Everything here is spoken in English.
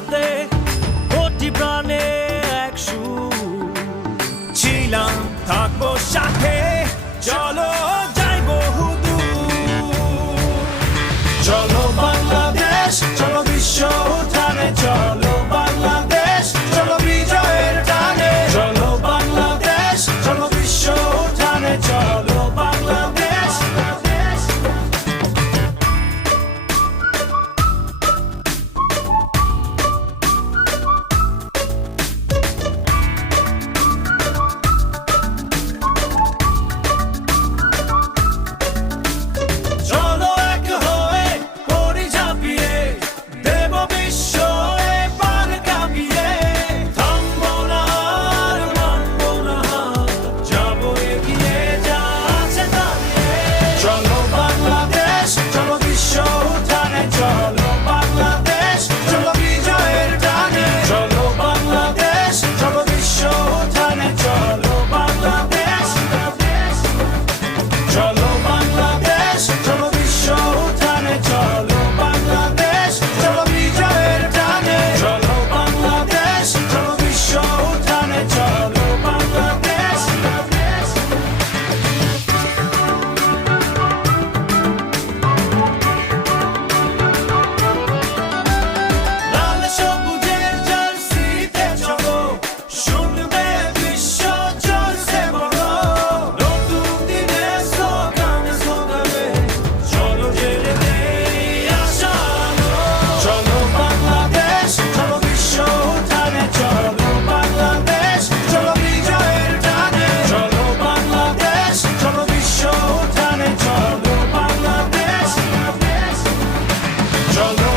hace shall know.